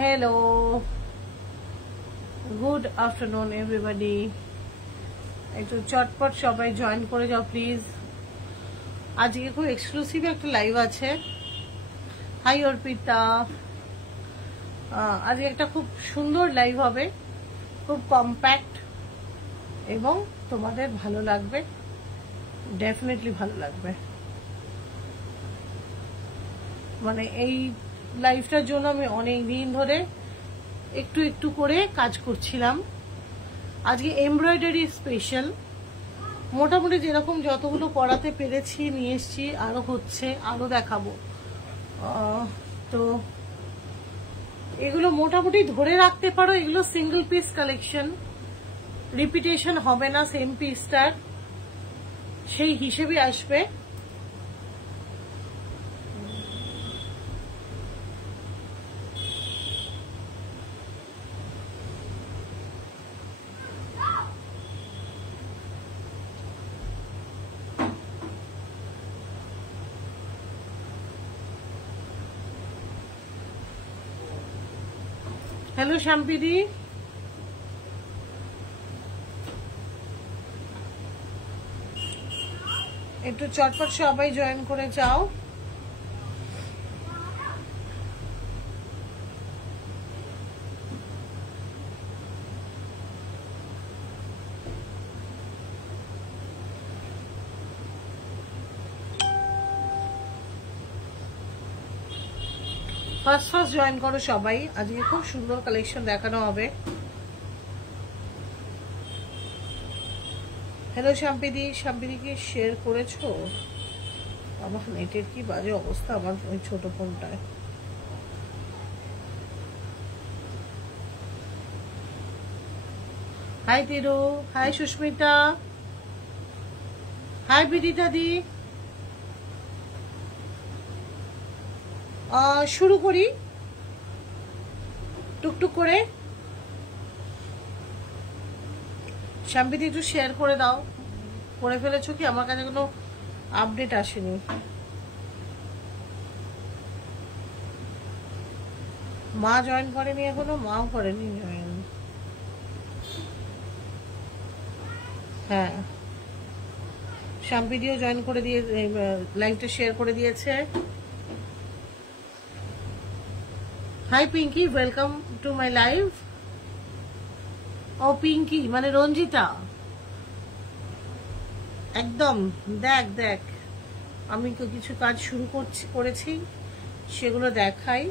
Hello, good afternoon everybody. একটু চটপট সবাই জয়েন করে যাও প্লিজ। আজকে খুব এক্সক্লুসিভ একটা লাইভ আছে। হাই অর্পিতা, আজকে একটা খুব সুন্দর লাইভ হবে, খুব কম্প্যাক্ট এবং তোমাদের ভালো লাগবে, ডেফিনেটলি ভালো লাগবে। মানে এই লাইফটার জন্য আমি অনেক দিন ধরে একটু একটু করে কাজ করছিলাম। আজকে এমব্রয়ডারি স্পেশাল, মোটামুটি যেরকম যতগুলো করাতে পেরেছি নিয়ে এসছি, আরো হচ্ছে, আরো দেখাবো। তো এগুলো মোটামুটি ধরে রাখতে পারো, এগুলো সিঙ্গেল পিস কালেকশন, রিপিটেশন হবে না সেম পিসটার, সেই হিসেবে আসবে। হ্যালো শাম্পিদি, একটু চটপট সবাই জয়েন করে যাও। ফার্স্ট জয়েন করো সবাই, আজকে খুব সুন্দর কালেকশন দেখানো হবে। হ্যালো শাম্পিদি, শাম্পিদি কি শেয়ার করেছো? আমার নেটের কি বাজে অবস্থা আমার ওই ছোট ফোনটায়। Hi Tiru, hi Susmita, hi Bidita দি। শুরু করি টুকটুক করে। শাম্পিদি একটু শেয়ার করে দাও, করে ফেলেছো কি? আমার কাছে কোনো আপডেট আসেনি। মা জয়েন করেনি এখনো, মাও করেনি জয়েন। হ্যাঁ, শাম্পিদিও জয়েন করে দিয়ে লাইভটা শেয়ার করে দিয়েছে। Hi Pinky, welcome to my live. ও পিঙ্কি মানে রঞ্জিতা, একদম দেখ দেখ, আমি তো কিছু কাজ শুরু করেছি, সেগুলো দেখাই।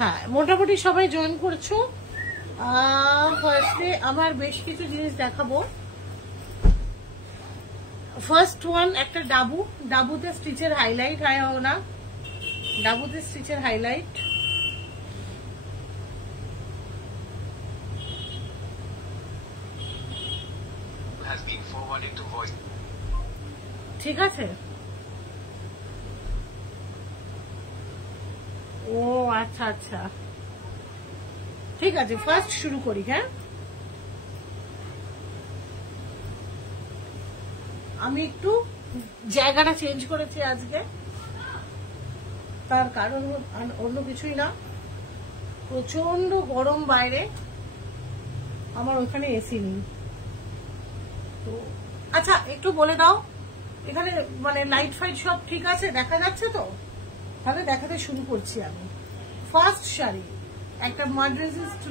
হ্যাঁ, মোটামুটি সবাই জয়েন করেছো। ফার্স্টে আমার বেশ কিছু জিনিস দেখাবো। ফার্স্ট ওয়ান একটা ডাবু, ডাবুতে স্টিচের হাইলাইট, হয় না ডাবুতে স্টিচের হাইলাইট। ঠিক আছে। ও আচ্ছা আচ্ছা, ঠিক আছে, ফার্স্ট শুরু করি। হ্যাঁ, আমি একটু জায়গাটা চেঞ্জ করেছি আজকে, তার কারণ অন্য কিছুই না, প্রচন্ড গরম বাইরে, আমার ওখানে এসি নেই। তো আচ্ছা একটু বলে দাও এখানে মানে লাইট ফাইট সব ঠিক আছে, দেখা যাচ্ছে তো? তাহলে দেখাতে শুরু করছি আমি। ফার্স্ট শাড়ি একটা মাড রেজিস্ট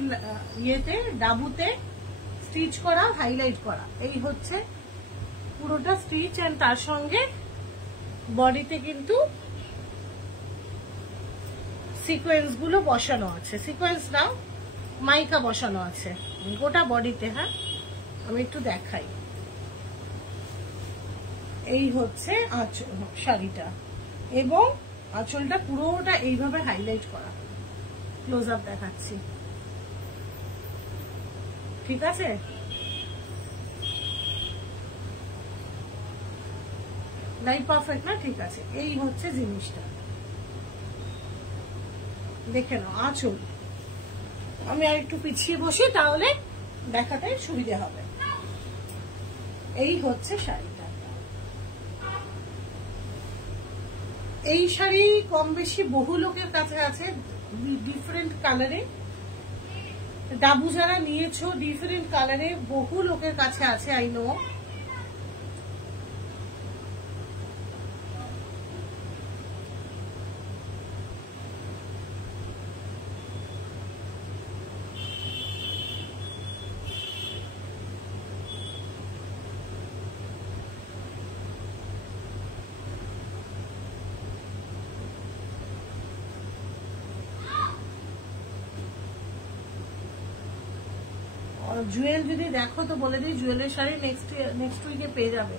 ইয়েতে ডাবুতে স্টিচ করা, হাইলাইট করা, এই হচ্ছে পুরোটা স্টিচ, এন্ড তার সঙ্গে বডিতে কিন্তু সিকোয়েন্স গুলো বসানো আছে, সিকোয়েন্স না মাইকা বসানো আছে গোটা বডিতে। হ্যাঁ আমি একটু দেখাই, এই হচ্ছে আঁচল শাড়িটা, এবং আঁচলটা পুরোটা এইভাবে হাইলাইট করা, ক্লোজ আপ দেখাচ্ছি, ঠিক আছে? লাইট পারফেক্ট না? ঠিক আছে, এই হচ্ছে জিনিসটা, দেখে নাও আঁচল। আমি আর একটু পিছিয়ে বসি তাহলে দেখাতে সুবিধা হবে। এই হচ্ছে শাড়িটা। এই শাড়ি কম বেশি বহু লোকের কাছে আছে, ডিফারেন্ট কালারে। ডাবু যারা নিয়েছো ডিফারেন্ট কালারে বহু লোকের কাছে আছে, আই নো। জুয়েল যদি দেখো তো বলে দিই, জুয়েলের শাড়ি নেক্সট উইকে পেয়ে যাবে,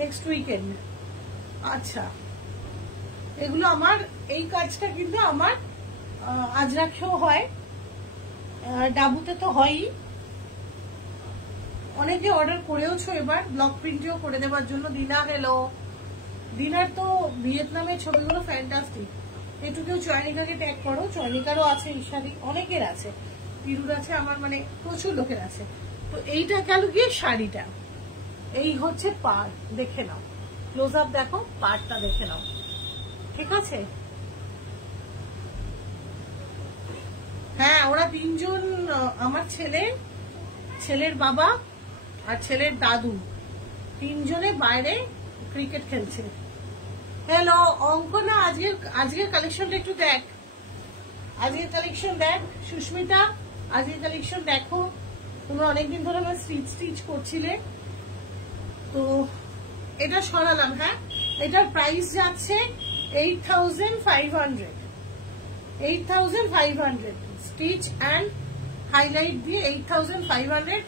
নেক্সট উইকেন্ড। আচ্ছা এগুলো আমার, এই কাজটা কিন্তু আমার আজরাখেও হয়, ডাবুতে তো হয়ই। অনেকে অর্ডার করেওছো এবার ব্লক প্রিন্টেও করে দেওয়ার জন্য। দিনা হ্যালো, দিনার তো ভিয়েতনামের ছবিগুলো ফ্যান্টাস্টিক। একটু কেউ চয়নিকাকে ট্যাগ করো, চয়নিকারও আছে এই শাড়ি, অনেকের আছে, তিরুর আছে, আমার মানে প্রচুর লোকের আছে। তো এইটা গেল গিয়ে শাড়িটা, এই হচ্ছে পার, দেখে নাও, ক্লোজ আপ দেখো, পারটা দেখে নাও, ঠিক আছে? হ্যাঁ ওরা তিনজন, আমার ছেলের বাবা আর ছেলের দাদু, তিনজনে বাইরে ক্রিকেট খেলছে। হ্যালো অঙ্কনা, আজকের কালেকশনটা একটু দেখ, আজকের কালেকশন দেখ। সুস্মিতা আজকের কালেকশন দেখো, তোমরা অনেকদিন ধরে আমার স্টিচ করছিলে, তো এটা সরালাম। হ্যাঁ এটার প্রাইস যাচ্ছে 8500, 8500 স্টিচ অ্যান্ড হাইলাইট দিয়ে 8500।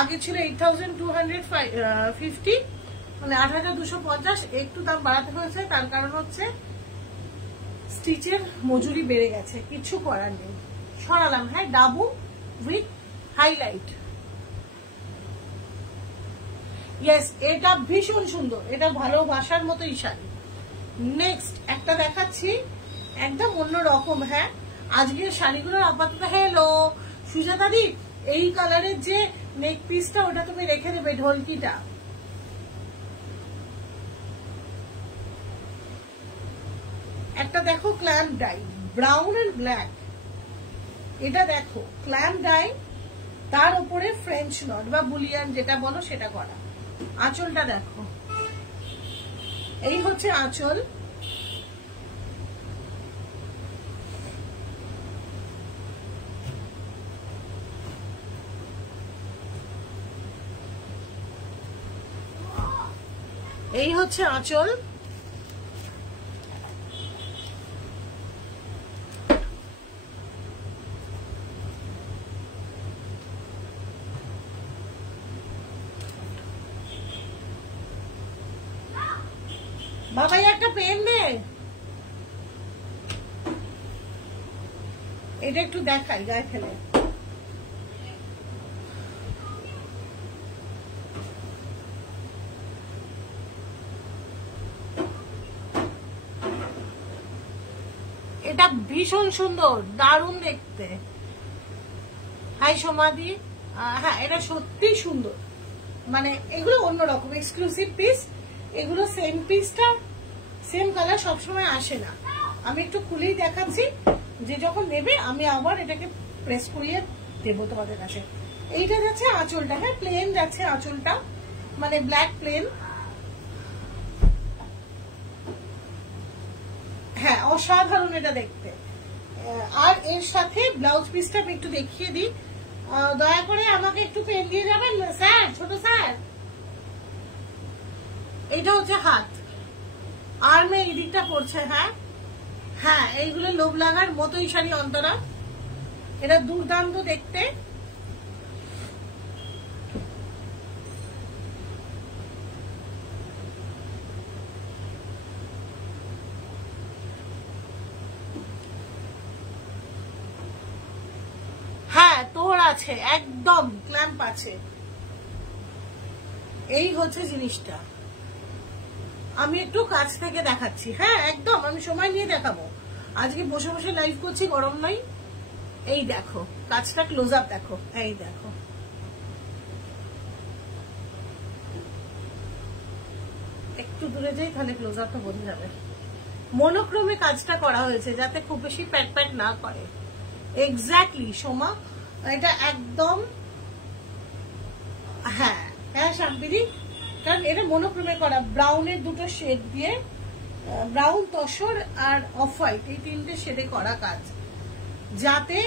আগে ছিল 8250, মানে 8250, একটু দাম বাড়াতে হয়েছে, তার কারণ হচ্ছে স্টিচের মজুরি বেড়ে গেছে, কিছু করার নেই, সরালাম। হ্যাঁ ডাবু উইথ হাইলাইট, ইয়েস এটা ভীষণ সুন্দর, এটা ভালোবাসার মতোই শাড়ি। নেক্সট একটা দেখাচ্ছি একদম অন্য রকম। হ্যাঁ আজকের শাড়িগুলোর আপাতত, হ্যালো সুজাতাদি, এই কালারের যে নেক পিসটা ওটা তুমি রেখে দেবে, ঢোলকিটা। একটা দেখো clamp dye, brown and black, এটা দেখো ক্ল্যাম্প ডাই, তার উপরে ফ্রেঞ্চ নট বা বুলিয়ান যেটা বলো সেটা করা। আঁচলটা দেখো, এই হচ্ছে আঁচল, এই হচ্ছে আঁচল। বাবাই একটা পেন দে, এটা একটু দেখাই গায়ে ফেলে। এটা ভীষণ সুন্দর, দারুণ দেখতে। হাই সমাধি, হ্যাঁ এটা সত্যি সুন্দর, মানে এগুলো অন্যরকম এক্সক্লুসিভ পিস, এগুলো সেম পিসটা সেম কালার সবসময় আসে না। আমি একটু খুলেই দেখাচ্ছি, যে যখন নেবে আমি আবার এটাকে প্রেস করিয়ে দেবো তোমাদের কাছে। এইটা যাচ্ছে আঁচলটা, হ্যাঁ প্লেন যাচ্ছে আঁচলটা, মানে ব্ল্যাক প্লেন। হ্যাঁ অসাধারণ এটা দেখতে। আর এর সাথে ব্লাউজ পিসটা আমি একটু দেখিয়ে দিই, দয়া করে আমাকে একটু পেন দিয়ে যাবেন স্যার, ছোট স্যার। এটা হচ্ছে হাত, আর্মে এই দিকটা পড়ছে। হ্যাঁ হ্যাঁ এইগুলো লোভ লাগার মতোই শাড়ি অন্তরা, এটা দুর্দান্ত দেখতে। হ্যাঁ তোর আছে, একদম ক্ল্যাম্প আছে। এই হচ্ছে জিনিসটা, আমি একটু কাছ থেকে দেখাচ্ছি। হ্যাঁ একদম আমি সময় নিয়ে দেখাবো, আজকে বসে বসে লাইভ করছি, গরম নয়। এই দেখো কাজটা ক্লোজ আপ দেখো, এই দেখো একটু দূরে যাই তাহলে ক্লোজ আপটা বোঝা যাবে। মনোক্রমে কাজটা করা হয়েছে যাতে খুব বেশি প্যাট প্যাট না করে। এক্স্যাক্টলি সোমা, এটা একদম। হ্যাঁ হ্যাঁ শাম্পিদি, কারণ এটা মনোক্রমে করা, ব্রাউনের দুটো শেড দিয়ে, ব্রাউন তসর আর অফ হোয়াইট এই তিনটে শেডে করা কাজ, যাতে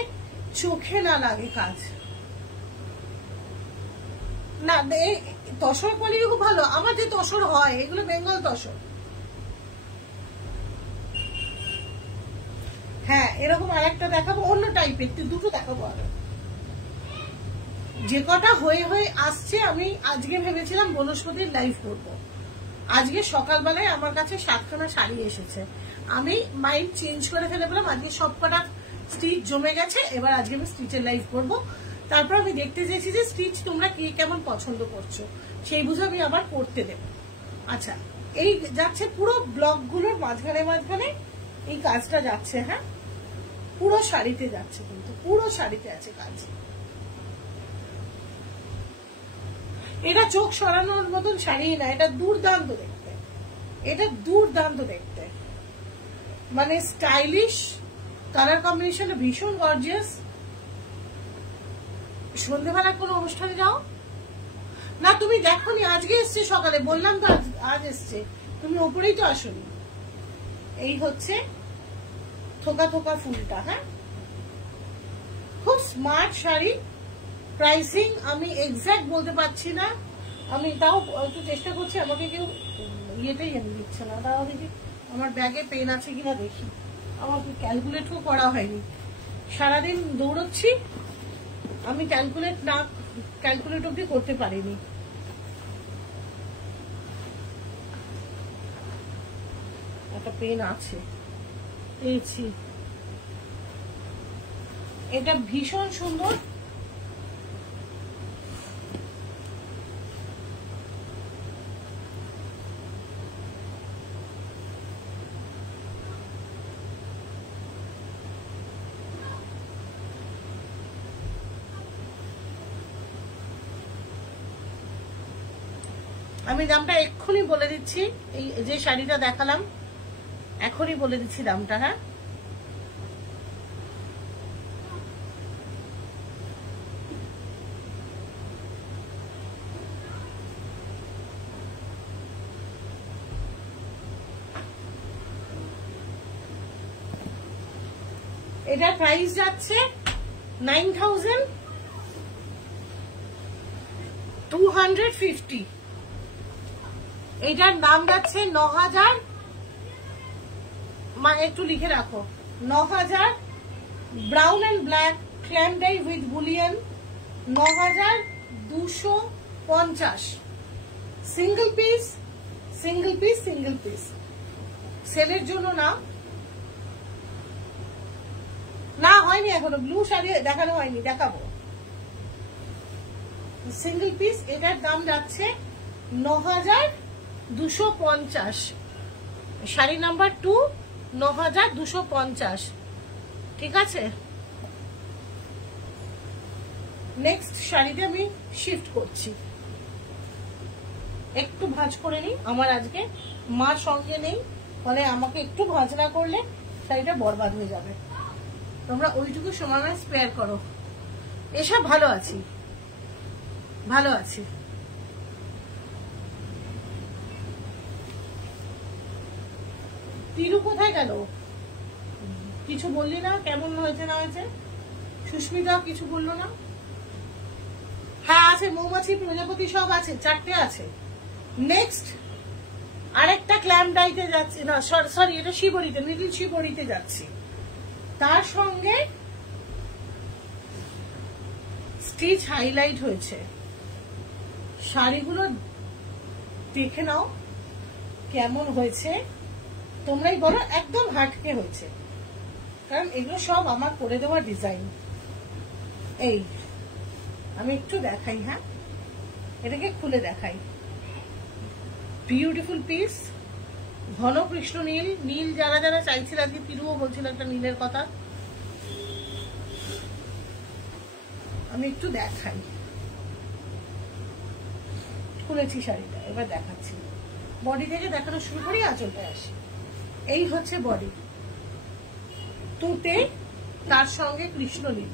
চোখে না লাগে কাজ। না তসর কোয়ালিটি খুব ভালো, আমার যে তসর হয় এগুলো বেঙ্গল তসর। হ্যাঁ এরকম আরেকটা দেখাবো, অন্য টাইপের, দুটো দেখাবো। আর যে কটা হয়ে হয়ে আসছে, আমি আজকে ভেবেছিলাম বনস্পতির লাইভ করবো। আজকে সকালবেলায় আমার কাছে 7খানা শাড়ি এসেছে, আমি মাইন্ড চেঞ্জ করে ফেলে বললাম আজকে সব কটা স্টিচ জমে গেছে, এবার আজকে আমি স্টিচের লাইভ করব। তারপর আমি দেখতে চেয়েছি যে স্টিচ তোমরা কে কেমন পছন্দ করছো, সেই বুঝে আমি আবার করতে দেব। আচ্ছা এই যাচ্ছে পুরো ব্লকগুলোর মাঝখানে মাঝখানে এই কাজটা যাচ্ছে। হ্যাঁ পুরো শাড়িতে যাচ্ছে, কিন্তু পুরো শাড়িতে আছে কাজ। এটা চোখ সরানোর মতন শাড়ি না, এটা দুর্দান্ত দেখতে, এটা দুর্দান্ত দেখতে, মানে স্টাইলিশ, কালার কম্বিনেশন ভীষণ গর্জিয়াস। সন্ধ্যেবেলা কোনো অনুষ্ঠানে যাও না, তুমি দেখোনি আজকে এসছে সকালে, বললাম তো আজ এসছে, তুমি ওপরেই তো আসোনি। এই হচ্ছে থোকা থোকা ফুলটা। হ্যাঁ খুব স্মার্ট শাড়ি, প্রাইসিং আমি এক্সাক্ট বলতে পারছি না, আমি তাও একটু চেষ্টা করছি, আমাকে কেউ ইয়েটাই এনে দিচ্ছে না। তাও দেখি আমার ব্যাগে পেন আছে কিনা দেখি, আমার ক্যালকুলেটও করা হয়নি, সারাদিন দৌড়চ্ছি, আমি ক্যালকুলেট অব্দি করতে পারিনি। একটা পেন আছে পেয়েছি, এটা ভীষণ সুন্দর। আমি দামটা এক্ষুনি বলে দিচ্ছি, এই যে শাড়িটা দেখালাম এখনই বলে দিচ্ছি দামটা। হ্যাঁ এটার প্রাইস যাচ্ছে 9250। এটার দাম যাচ্ছে 9000, একটু লিখে রাখো 9000, brown and black clamp dye with bullion 9250। Single piece single piece single piece, সেলের জন্য না, না হয়নি এখনো, ব্লু শাড়ি দেখানো হয়নি, দেখাবো। সিঙ্গেল পিস, এটার দাম যাচ্ছে 9250, শাড়ি নাম্বার 2 9250। ঠিক আছে, নেক্সট শাড়িতে আমি শিফট করছি। একটু ভাঁজ করে নিই। আমার আজকে মা সঙ্গে নেই, ফলে আমাকে একটু ভাঁজ না করলে শাড়িটা বরবাদ হয়ে যাবে। তোমরা ওইটুকু সময় স্পেয়ার করো। এসব ভালো আছি, ভালো আছি। তিরু কোথায় গেল? কিছু বললি না, কেমন হয়েছে না হয়েছে? সুস্মিতা কিছু বললো না? হ্যাঁ আছে, মৌমাছি প্রজাপতি সব আছে, 4টে আছে। নেক্সট আরেকটা ক্ল্যাম ডাইতে যাচ্ছি, না সরি এটা শিবরিতে, লিটল শিবরিতে যাচ্ছি। তার সঙ্গে স্টিচ হাইলাইট হয়েছে। শাড়িগুলো দেখে নাও কেমন হয়েছে, তোমরাই বলো। একদম হাটকে হয়েছে, কারণ এগুলো সব আমার করে দেওয়া ডিজাইন। এই আমি একটু দেখাই, হ্যাঁ এটাকে খুলে দেখাই। বিউটিফুল পিস, ঘন কৃষ্ণ নীল। নীল যারা যারা চাইছিল, আজকে তিরুও বলছিল একটা নীলের কথা। আমি একটু দেখাই, খুলেছি শাড়িটা, এবার দেখাচ্ছি। বডি থেকে দেখানো শুরু করি, আঁচলটায় আসি। এই হচ্ছে বডি, তুতে তার সঙ্গে কৃষ্ণ নীল।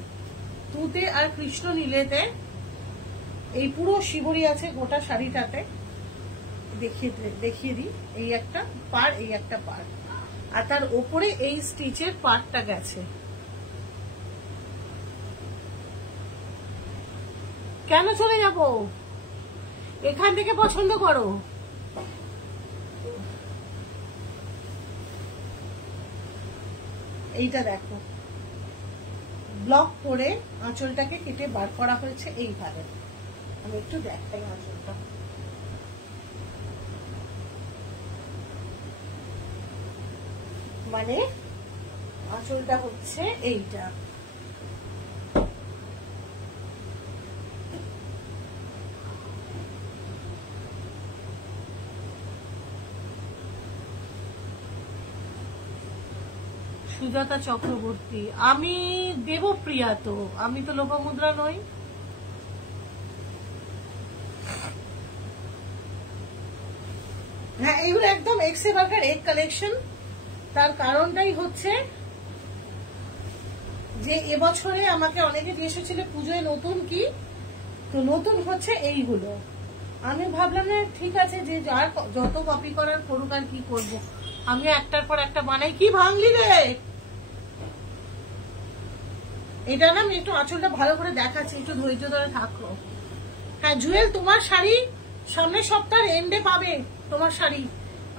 তুতে আর কৃষ্ণ নীলেতে এই পুরো শিবরি আছে গোটা শাড়িটাতে। দেখিয়ে দিই, এই একটা পার, এই একটা পার, আর তার ওপরে এই স্টিচের পার্টটা গেছে। কেন চলে যাব? এখান থেকে পছন্দ করো। এইটা দেখো, ব্লক করে আঁচলটাকে কেটে বার করা হয়েছে এইভাবে। আমি একটু দেখাই আঁচলটা। মানে আঁচলটা হচ্ছে এইটা। সুজাতা চক্রবর্তী, আমি দেবপ্রিয়া, তো আমি তো লোপামুদ্রা নই। হ্যাঁ এগুলো একদম এক্সে বার্গার এক কালেকশন। তার কারণটাই হচ্ছে যে এবছরে আমাকে অনেকে জিজ্ঞেস ছিল পুজোয় নতুন কি, তো নতুন হচ্ছে এইগুলো। আমি ভাবলাম না ঠিক আছে, যে যার যত কপি করার করুক, আর কি করব, আমি একটার পর একটা বানাই। কি ভাঙলি রে? এটা না আমি একটু আঁচলটা ভালো করে দেখাচ্ছি, একটু ধৈর্য ধরে থাকো। হ্যাঁ জুয়েল, তোমার শাড়ি সামনের সপ্তাহের এন্ডে পাবে। তোমার শাড়ি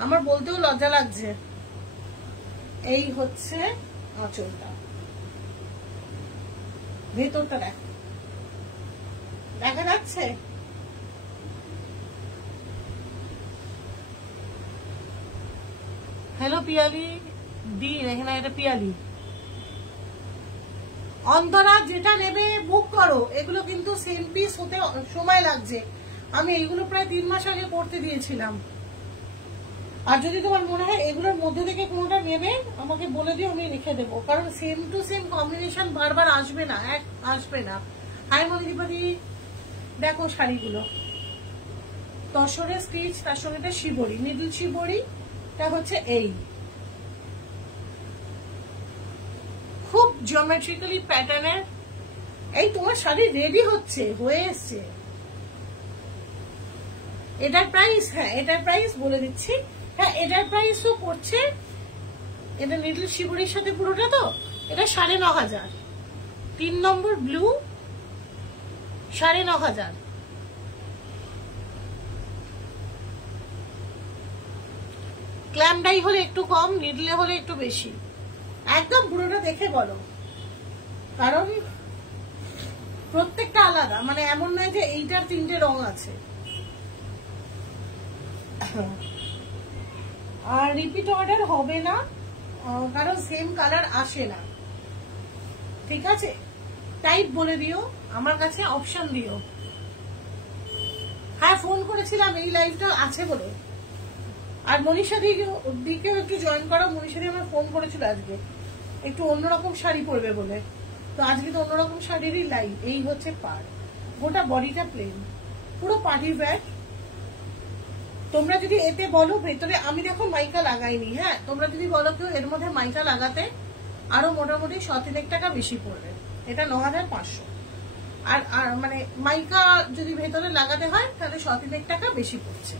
আমার বলতেও লজ্জা লাগছে। এই হচ্ছে আঁচলটা, ভেতরটা দেখো, দেখা যাচ্ছে? হ্যালো পিয়ালি দি, এখানে এটা পিয়ালি। অন্তরা যেটা নেবে বুক করো, এগুলো কিন্তু সেম পিস হতে সময় লাগছে। আমি এইগুলো প্রায় 3 মাস আগে করতে দিয়েছিলাম। আর যদি তোমার মনে হয় এগুলোর মধ্যে থেকে কোনোটা নেবে, আমাকে বলে দিও, আমি রেখে দেবো। কারণ সেম টু সেম কম্বিনেশন বারবার আসবে না, আসবে না। হাই মনিদীপাদি, দেখো শাড়িগুলো তসরের স্টিচ, তার সঙ্গে এটা শিবরি, মিডল শিবরিটা হচ্ছে এই খুব জিওমেট্রিক্যালি প্যাটার্নের। এই তোমার শাড়ি রেডি হচ্ছে, হয়ে এসছে। এটার প্রাইস, হ্যাঁ এটার প্রাইস বলে দিচ্ছি। হ্যাঁ এটার প্রাইস তো পড়ছে, এটা লিটল শিবরির সাথে পুরোটা, তো এটা 9,500। 3 নম্বর ব্লু 9,500। ক্ল্যাম ডাই হলে একটু কম, নিডলে হলে একটু বেশি। একদম পুরোটা দেখে বলো, কারণ প্রত্যেকটা আলাদা, মানে এমন নয় যে এইটার 3টে রং আছে। আর রিপিট অর্ডার হবে না, কারণ সেম কালার আসে না, ঠিক আছে? টাইপ বলে দিও, আমার কাছে অপশন দিও। হ্যাঁ ফোন করেছিলাম এই লাইভটা আছে বলে। আর মনীষা দিকেও একটু জয়েন করো। মনীষা দি আমার ফোন করেছিল আজকে, একটু অন্যরকম শাড়ি পরবে বলে। তো আজকে তো অন্যরকম শাড়িরই লাইভ। এই হচ্ছে পার, গোটা বডিটা প্লেন, পুরো পার্টি ব্যাগ। তোমরা যদি এতে বলো ভেতরে, আমি দেখো মাইকা লাগাইনি, হ্যাঁ, তোমরা যদি বলো কেউ এর মধ্যে মাইকা লাগাতে, আরো মোটামুটি 100-3 টাকা বেশি পড়বে। এটা 9500। আর মানে মাইকা যদি ভেতরে লাগাতে হয় তাহলে 100-3 টাকা বেশি পড়ছে।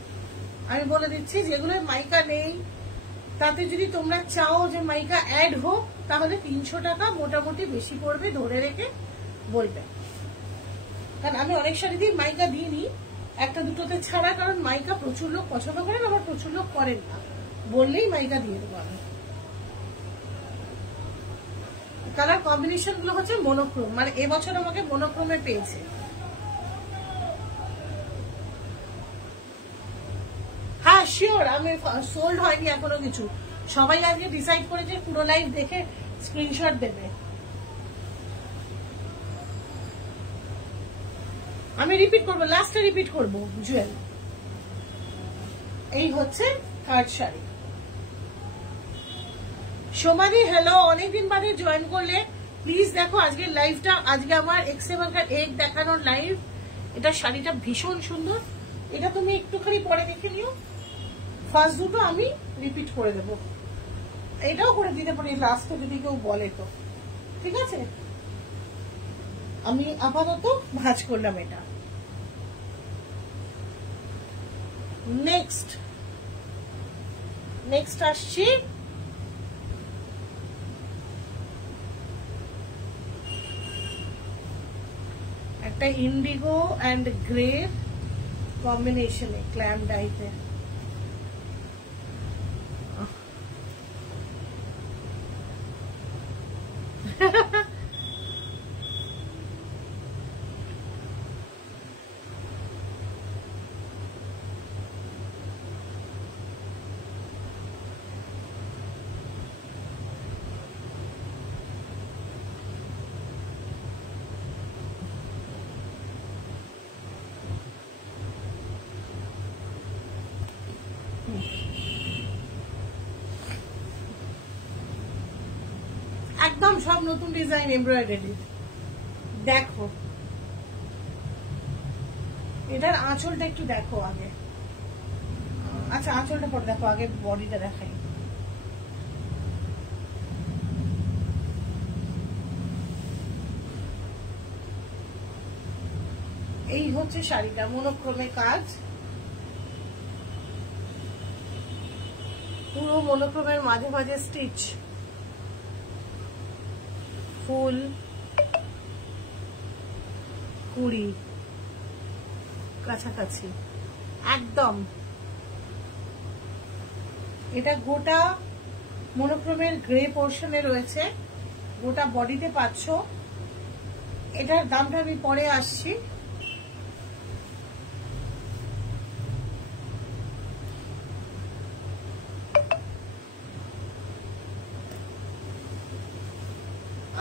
আমি বলে দিচ্ছি, যেগুলো মাইকা নেই তাতে যদি তোমরা চাও যে মাইকা অ্যাড হোক তাহলে 300 টাকা মোটামুটি বেশি পড়বে, ধরে রেখে বলবে। কারণ আমি অনেক শাড়িতেই মাইকা দিইনি, একটা দুটোতে ছাড়া, কারণ মাইকা প্রচুর লোক পছন্দ করেন, আবার প্রচুর লোক করেন না, বললেই মাইকা দিয়ে দেবো আমি। কালার কম্বিনেশন গুলো হচ্ছে মনোক্রোম, মানে এবছর আমাকে মনোক্রোমে পেয়েছে। হ্যাঁ শিওর, আমি সোল্ড হয়নি এখনো কিছু। সবাই আজকে ডিসাইড করেছে পুরো লাইভ দেখে স্ক্রিনশট দেবে। আমি রিপিট করবো, লাস্টে রিপিট করবো। জুয়েল, এই হচ্ছে থার্ড শাড়ি। সোমাদি হ্যালো, অনেকদিন বাদে জয়েন করলে, প্লিজ দেখো আজকের লাইভটা। আজকে আমার এক্সেভাঙ্কার এগ দেখানোর লাইভ। এটা শাড়িটা ভীষণ সুন্দর, এটা তুমি একটুখানি পরে দেখে নিও। ফার্স্ট দুটো আমি রিপিট করে দেবো, এটাও করে দিতে পারি লাস্টে যদি কেউ বলে তো, ঠিক আছে। আমি আপাতত ভাঁজ করলাম এটা। নেক্সট আসছি একটা ইন্ডিগো অ্যান্ড গ্রে কম্বিনেশনে, ক্ল্যাম ডাইতে। একদম সব নতুন ডিজাইন এমব্রয়ডারি। দেখো এটার আঁচলটা একটু দেখো আগে, আচ্ছা আঁচলটা পরে দেখো, আগে বডিটা দেখাই। এই হচ্ছে শাড়িটা, মনোক্রমে কাজ, পুরো মনোক্রমের মাঝে মাঝে স্টিচ, ফুল কুড়ি কাছাকাছি একদম। এটা গোটা মনোক্রমের গ্রে পোর্শনে রয়েছে, গোটা বডিতে পাচ্ছ। এটার দামটা আমি পরে আসছি।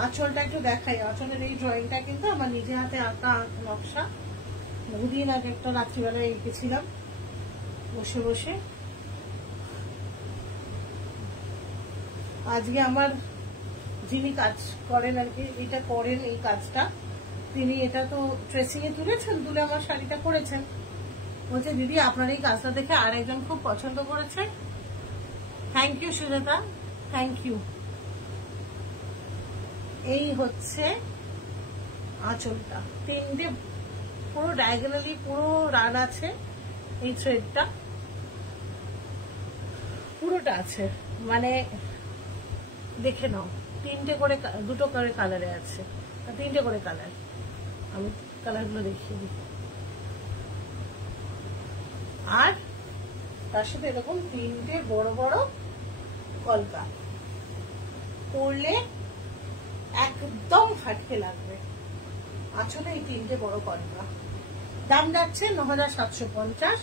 আঁচলটা একটু দেখাই। আঁচলের এই ড্রয়িংটা কিন্তু আমার নিজে হাতে আঁকা নকশা, বহুদিন আগে একটা রাত্রিবেলায় এঁকেছিলাম বসে বসে। আজকে আমার যিনি কাজ করেন আর কি, এটা করেন এই কাজটা, তিনি এটা তো ট্রেসিং এ তুলেছেন, তুলে আমার শাড়িটা করেছেন। বলছে দিদি আপনার এই কাজটা দেখে আর একজন খুব পছন্দ করেছে। Thank you Sujata, thank you. এই হচ্ছে আঁচলটা, তিনটে পুরো ডায়াগোনালি পুরো রান আছে, এই থ্রেডটা পুরোটা আছে, মানে দেখে নাও। তিনটে করে, দুটো করে কালারে আছে, তিনটে করে কালার। আমি কালারগুলো দেখিয়ে দিই। আর তার সাথে এরকম তিনটে বড় বড় কলকা পরলে একদম ফাটকে লাগবে। আঁচলে এই তিনটে বড় কলকা। দাম যাচ্ছে ৯৭৫০।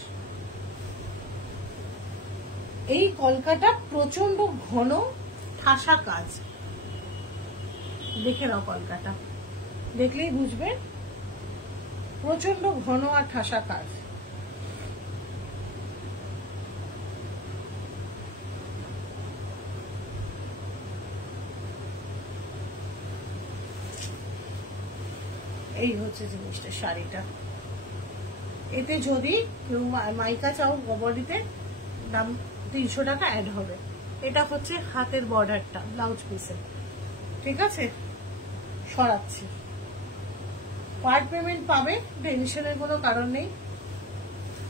এই কলকাটা প্রচন্ড ঘন ঠাসা কাজ, দেখে নাও কলকাটা, দেখলেই বুঝবে প্রচন্ড ঘন আর ঠাসা কাজ। এই হচ্ছে জিনিসটা, শাড়িটা এতে যদি কেউ মাইকা চাও বডিতে, দাম 300 টাকা অ্যাড হবে। এটা হচ্ছে হাতের বর্ডারটা ব্লাউজ পিসে, ঠিক আছে। সরাচ্ছি, পার্ট পেমেন্ট পাবে, টেনশনের কোনো কারণ নেই।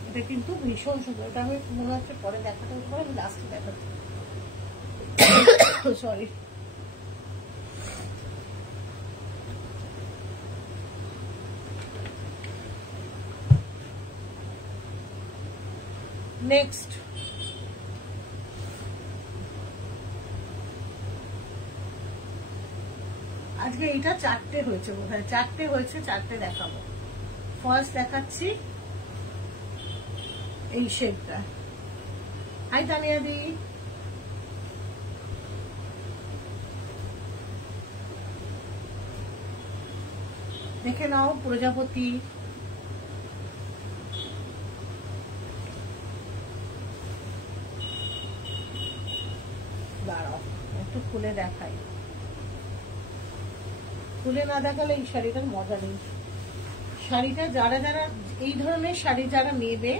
এটা কিন্তু ভীষণ সুন্দর। এটা আমি মনে হচ্ছে পরে দেখাতে হতে পারে, আমি লাস্টে দেখাচ্ছি। সরি। নেক্সট আজকে এইটা 4টে হয়েছে বোধহয়, 4টে হয়েছে, 4টে দেখাবো। ফার্স্ট দেখাচ্ছি এই শেপটা। হাই তানিয়া দি, দেখে নাও প্রজাপতি। দাঁড়াও একটু খুলে দেখাই, খুলে না দেখালে এই শাড়িটার মজা নেই। শাড়িটা যারা যারা এই ধরনের শাড়ি যারা নেবে,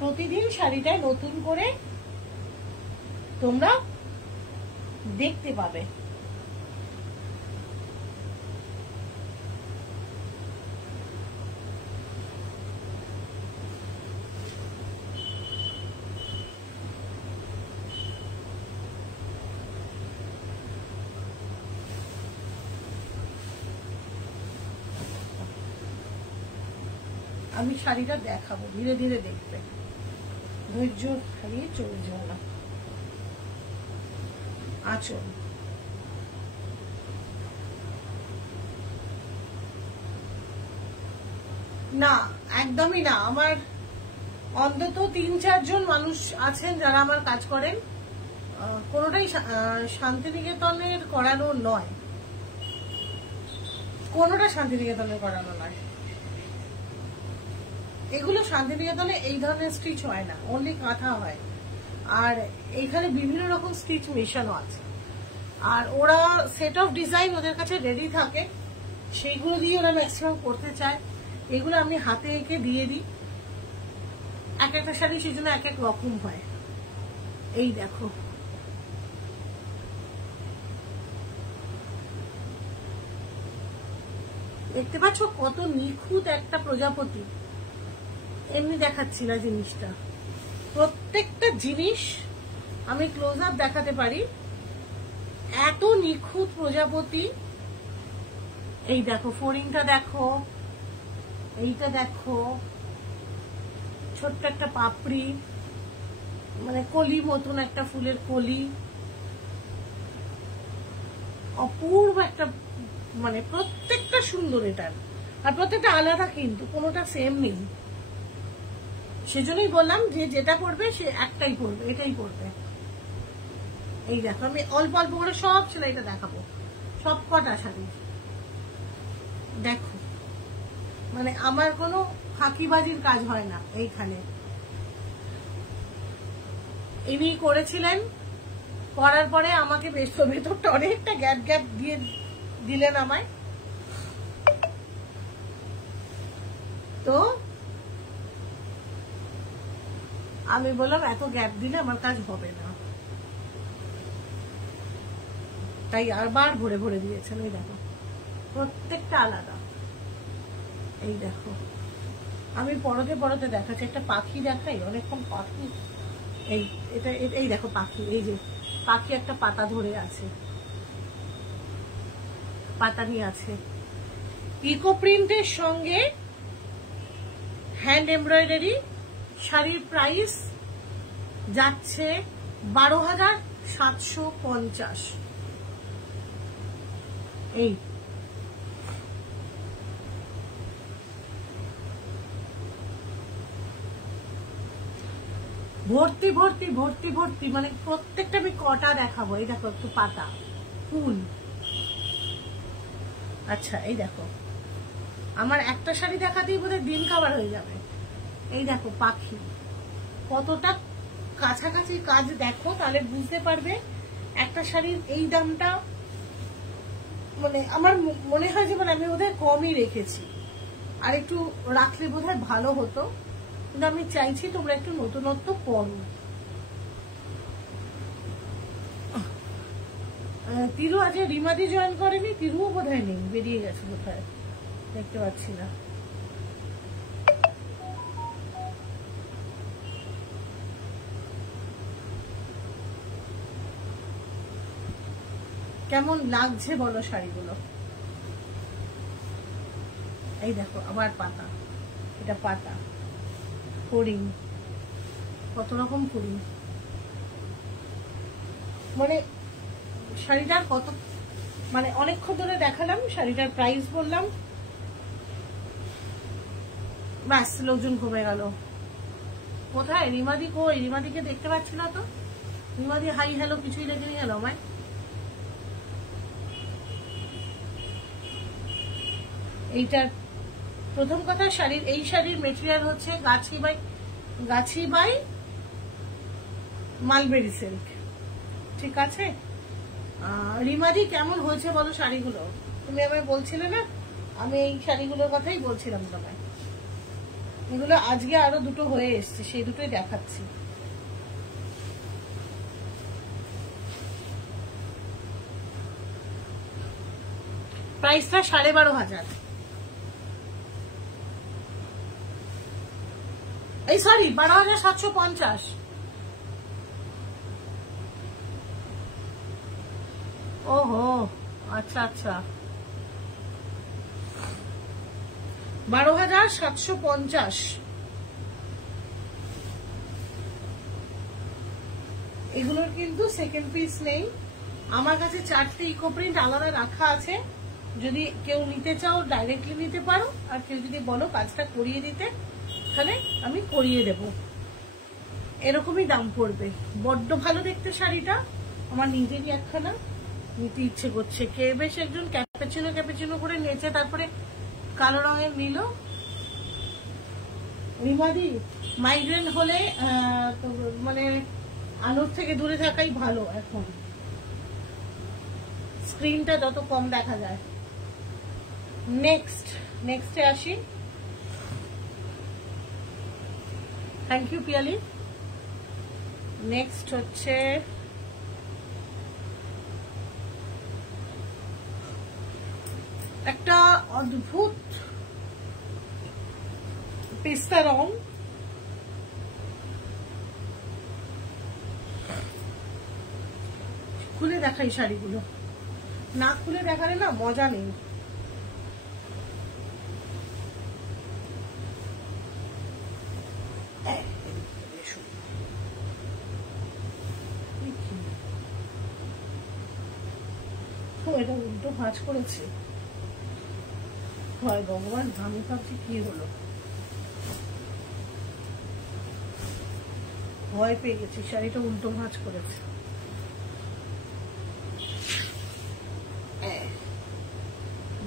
প্রতিদিন শাড়িটায় নতুন করে তোমরা দেখতে পাবে। আমি শাড়িটা দেখাবো, ধীরে ধীরে দেখবে, ধৈর্য হারিয়ে চলে যাও না। আঁচল, না একদমই না। আমার অন্তত 3-4 জন মানুষ আছেন যারা আমার কাজ করেন, কোনোটাই শান্তিনিকেতনের করানো নয়, কোনোটা শান্তিনিকেতনের করানো নয়। এগুলো শান্তিনিকেতনে এই ধরনের স্টিচ হয় না, অনলি কাঁথা হয়। আর এইখানে বিভিন্ন রকম স্টিচ মেশানো আছে, আর ওরা সেট অফ ডিজাইন ওদের কাছে রেডি থাকে, সেইগুলো দিয়ে ওরা ম্যাক্সিমাম করতে চায়। এগুলো আমি হাতে এঁকে দিয়ে দিই, এক একটা শাড়ি সেই জন্য এক এক রকম হয়। এই দেখো, দেখতে পাচ্ছ কত নিখুঁত একটা প্রজাপতি। এমনি দেখাচ্ছি না জিনিসটা, প্রত্যেকটা জিনিস আমি ক্লোজ আপ দেখাতে পারি, এত নিখুঁত প্রজাপতি। এই দেখো ফোরিংটা দেখো, এইটা দেখো, ছোট্ট একটা পাপড়ি, মানে কলি মতন একটা ফুলের কলি, অপূর্ব একটা, মানে প্রত্যেকটা সুন্দর এটার, আর প্রত্যেকটা আলাদা, কিন্তু কোনোটা সেম নেই। সেজন্যই বললাম যে যেটা পড়বে সে একটাই পড়বে, এটাই পড়বে। এই দেখো আমি অল্প অল্প করে সব সেলাইটা দেখাবো, সব কটা শাড়ি দেখো, মানে আমার কোনো ফাঁকিবাজির কাজ হয় না এইখানে। ইনি করেছিলেন, করার পরে আমাকে ভেতরটা অনেকটা গ্যাপ গ্যাপ দিয়ে দিলেন আমায়, তো আমি বললাম এত গ্যাপ দিলে আমার কাজ হবে না, তাই আরবার ভরে ভরে দিয়েছেন। এই দেখো প্রত্যেকটা আলাদা। এই দেখো আমি পরতে পরতে দেখাচ্ছি, একটা পাখি দেখাই, অনেকক্ষণ পাখি। এই এটা এই দেখো পাখি, এই যে পাখি একটা পাতা ধরে আছে, পাতা নিয়ে আছে। ইকো প্রিন্টের সঙ্গে হ্যান্ড এমব্রয়ডারি, শাড়ির প্রাইস যাচ্ছে 12,750। এই ভর্তি ভর্তি ভর্তি ভর্তি, মানে প্রত্যেকটা আমি কটা দেখাবো। এই দেখো একটু পাতা, ফুল। আচ্ছা এই দেখো, আমার একটা শাড়ি দেখাতেই বোধহয় দিন খাবার হয়ে যাবে। এই দেখো পাখি, কতটা কাছাকাছি কাজ দেখো, তাহলে বুঝতে পারবে একটা শাড়ির এই দামটা। মানে আমার মনে হয় যে মানে আমি বোধহয় কমই রেখেছি, আর একটু রাখলে বোধহয় ভালো হতো, কিন্তু আমি চাইছি তোমরা একটু নতুনত্ব পড়ো। তিরু আজ রিমাদি জয়েন করেনি, তিরুও বোধহয় নেই, বেরিয়ে গেছে কোথায় দেখতে পাচ্ছি না। কেমন লাগছে বলো শাড়িগুলো? এই দেখো আবার পাতা, এটা পাতা, ফড়িং, কত রকম ফড়িং। মানে শাড়িটার কত, মানে অনেকক্ষণ ধরে দেখালাম, শাড়িটার প্রাইস বললাম, ব্যাস লোকজন কমে গেল। কোথায় রিমাদি? কই রিমাদিকে দেখতে পাচ্ছি না তো। রিমাদি হাই হ্যালো কিছুই লেগে নিয়ে গেল আমায়। এইটার প্রথম কথা, শাড়ির এই শাড়ির মেটেরিয়াল হচ্ছে গাছি বাই মালবেরি সিল্ক, ঠিক আছে? রিমাদি কেমন হয়েছে বলো শাড়িগুলো? তুমি আমায় বলছিলে না, আমি এই শাড়িগুলোর কথাই বলছিলাম তোমায়। এগুলো আজকে আরো দুটো হয়ে এসছে, সেই দুটোই দেখাচ্ছি। প্রাইসটা 12,500। এই সরি 12,750। ওহো আচ্ছা আচ্ছা, 12,750। এগুলোর কিন্তু সেকেন্ড পিস নেই আমার কাছে। 4টে ইকো প্রিন্ট আলাদা রাখা আছে, যদি কেউ নিতে চাও ডাইরেক্টলি নিতে পারো, আর কেউ যদি বলো কাজটা করিয়ে দিতে, তাহলে আমি করিয়ে দেব। এরকমই দাম পড়বে। বড্ড ভালো দেখতে শাড়িটা, আমার নিজেরই একখানা নিতে ইচ্ছে করছে। কে বেশ একজন ক্যাপেচিনো করে নেচে তারপরে কালো রঙের নিল। রিমাদি মাইগ্রেন হলে মানে আলোর থেকে দূরে থাকাই ভালো। এখন স্ক্রিনটা যত কম দেখা যায়। নেক্সটে আসি। Thank you Piyali. নেক্সট হচ্ছে একটা অদ্ভুত পেস্তা রং, খুলে দেখাই শাড়িগুলো, না খুলে দেখালে না মজা নেই। এটা উল্টো ভাঁজ করেছে, হয় ভগবান, আমি ভাবছি কি হলো, ভয় পেয়ে গেছি। শাড়িটা উল্টো ভাঁজ করেছে।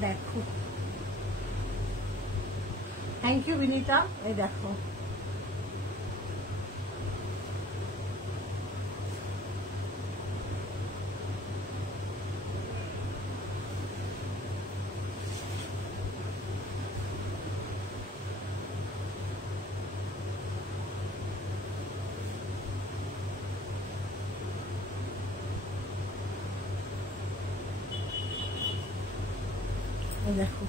দেখো, থ্যাংক ইউ বিনীতা। এই দেখো, দেখো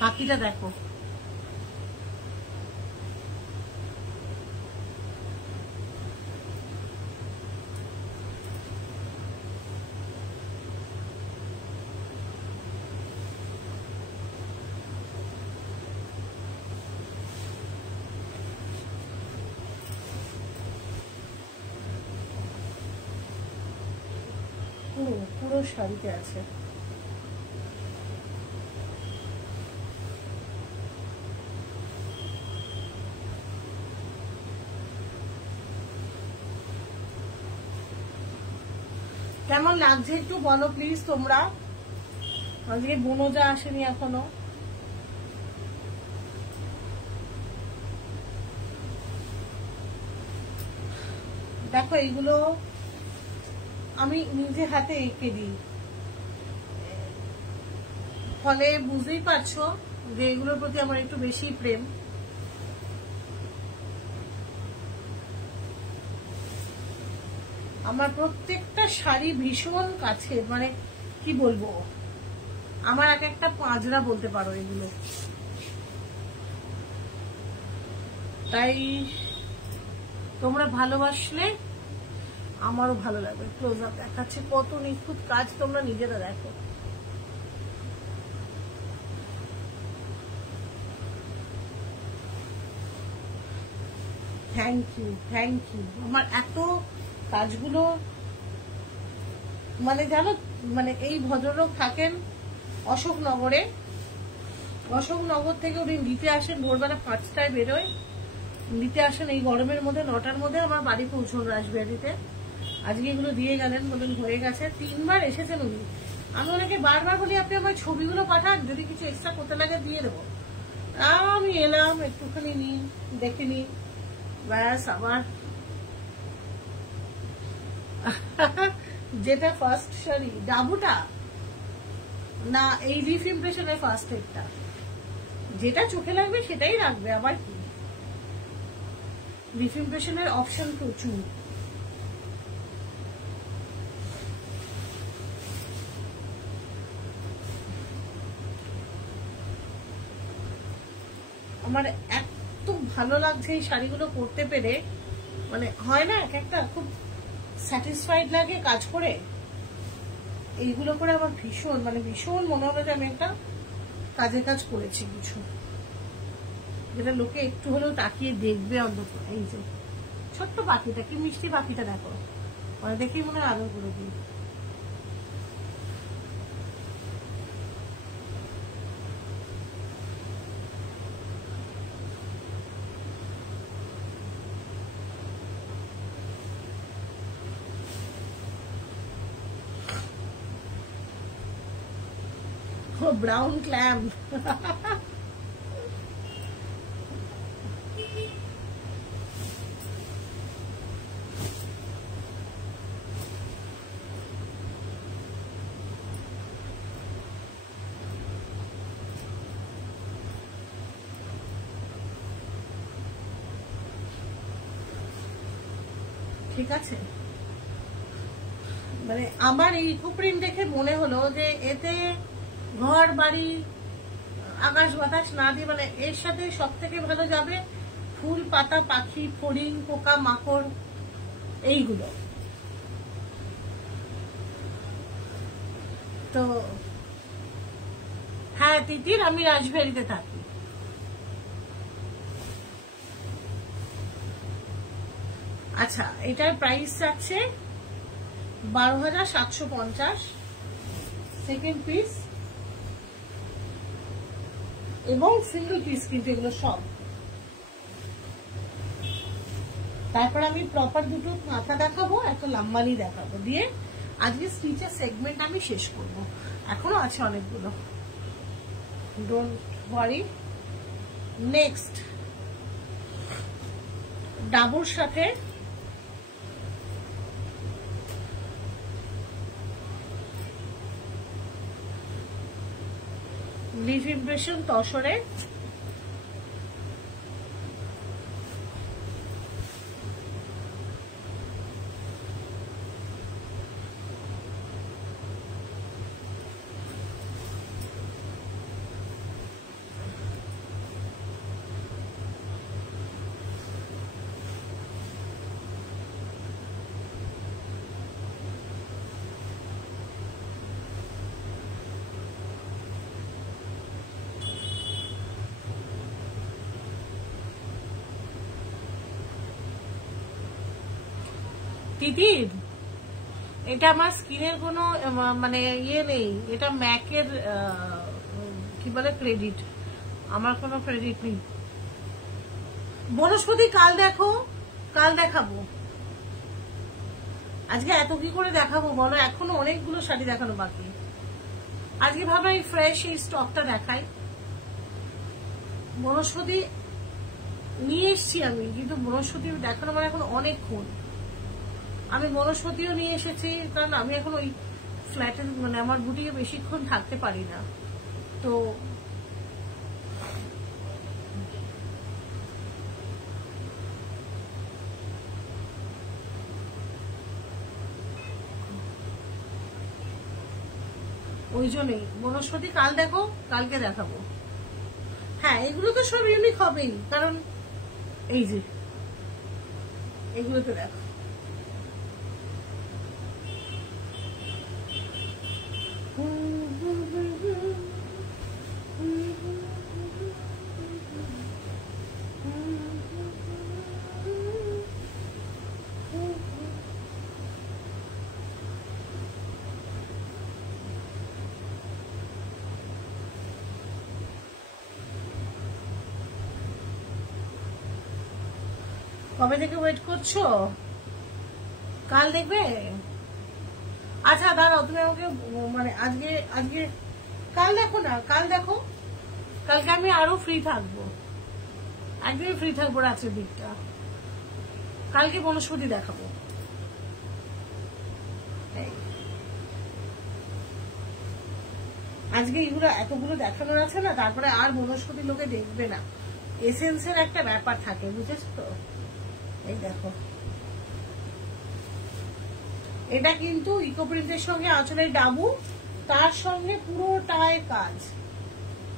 পাখিটা, দেখো পুরো শাড়িতে আছে। কেমন লাগছে একটু বলো প্লিজ তোমরা। আজকে বনজা আসেনি এখনো। দেখো এইগুলো আমি নিজে হাতে এঁকে দিই, ফলে বুঝতেই পারছো যে এগুলোর প্রতি আমার একটু বেশি প্রেম। আমার প্রত্যেকটা শাড়ি ভীষণ কাছের, মানে কি বলবো, আমার এক একটা পাঁজরা বলতে পারো এগুলো। তাই তোমরা ভালোবাসলে আমারও ভালো লাগবে। ক্লোজ আপ দেখাচ্ছে, কত নিখুঁত কাজ, তোমরা নিজেরা দেখো। Thank you, thank you. আমার এত কাজগুলো, মানে জানো, মানে এই ভদ্রলোক থাকেন অশোকনগরে, অশোকনগর থেকে উনি নিতে আসেন, ভোরবেলা 5টায় বেরোয়, নিতে আসেন এই গরমের মধ্যে, 9টার মধ্যে আমার বাড়ি পৌঁছন রাজবিহারীতে। আজকে এগুলো দিয়ে গেলেন, বলেন হয়ে গেছে। 3বার এসেছেন উনি। আমি ওনাকে বারবার বলি আপনি আমার ছবিগুলো পাঠান, যদি কিছু এক্সট্রা করতে লাগে দিয়ে দেবো। আমি এলাম, একটুখানি নিন, দেখে নিন, ব্যাস। আবার যেটা ফার্স্ট শাড়ি, ডাবুটা না, এই লিফ ইমপ্রেশনের ফার্স্ট এডটা, যেটা চোখে লাগবে সেটাই রাখবে। আবার কি, লিফ ইমপ্রেশনের অপশন প্রচুর। আমার এত ভালো লাগছে এই শাড়িগুলো পরতে পেরে, মানে হয় না এক একটা খুব স্যাটিসফাইড লাগে কাজ করে। এইগুলো করে আমার ভীষণ, মানে ভীষণ মনে হবে যে আমি একটা কাজের কাজ করেছি কিছু, যেটা লোকে একটু হলেও তাকিয়ে দেখবে অন্তত। এই যে ছোট্ট পাখিটা, কি মিষ্টি পাখিটা দেখো, মানে দেখেই মনে হয় আদর করে দিই। Brown clam. ঠিক আছে, মানে আমার এই ইকো প্রিন্ট দেখে মনে হলো যে এতে ঘর বাড়ি আকাশ বাতাস না দিয়ে, মানে এর সাথে সব থেকে ভালো যাবে ফুল পাতা, পাখি, ফড়িং, পোকা মাকড়, এইগুলো। তো হ্যাঁ তিতির, আমি রাজবাড়িতে থাকি। আচ্ছা, এটার প্রাইস আছে 12,750, সেকেন্ড পিস এবং সিঙ্গেল পিস, কিন্তু এগুলো সব। তারপর আমি প্রপার দুটো মাথা দেখাবো, একটা লাম্বানি দেখাবো, দিয়ে আজকে স্টিচের সেগমেন্ট আমি শেষ করব। এখনো আছে অনেকগুলো, ডোন্ট ওয়ারি। নেক্সট, ডাবুর সাথে লিভ ইমপ্রেশন তসরে, তিতির এটা আমার স্কিনের কোনো মানে ইয়ে নেই, এটা ম্যাকের কি বলে ক্রেডিট, আমার কোনো ক্রেডিট নেই। বনস্পতি কাল দেখো, কাল দেখাবো। আজকে এত কি করে দেখাবো বলো, এখনো অনেকগুলো শাড়ি দেখানো বাকি। আজকে ভাবলাম এই ফ্রেশ এই স্টকটা দেখাই। বনস্পতি নিয়ে এসছি আমি, কিন্তু বনস্পতি দেখানো মানে এখন অনেকক্ষণ। আমি বনস্পতিও নিয়ে এসেছি, কারণ আমি এখন ওই ফ্ল্যাটে মানে আমার বুটিকে বেশিক্ষণ থাকতে পারি না, তো ওই জন্যই বনস্পতি কাল দেখো, কালকে দেখাবো। হ্যাঁ, এগুলো তো সব ইউনিক হবেই, কারণ এই যে এগুলো তো দেখো, কবে থেকে ওয়েট করছো? কাল দেখবে? আচ্ছা দাঁড়াও, তুমি আমাকে মানে আজকে আজকে কাল দেখো না, কাল দেখো, কালকে আমি আরো ফ্রি থাকবো, একদমই ফ্রি থাকবো রাতের দিকটা। কালকে বনস্পতি দেখাবো। আজকে এগুলো এতগুলো দেখানোর আছে না, তারপরে আর বনস্পতি লোকে দেখবে না, এসেন্সের একটা ব্যাপার থাকে, বুঝেছো তো? এই দেখো, এটা কিন্তু ইকো প্রিন্টের সঙ্গে আঁচলের ডাবু, তার সঙ্গে পুরোটায় কাজ,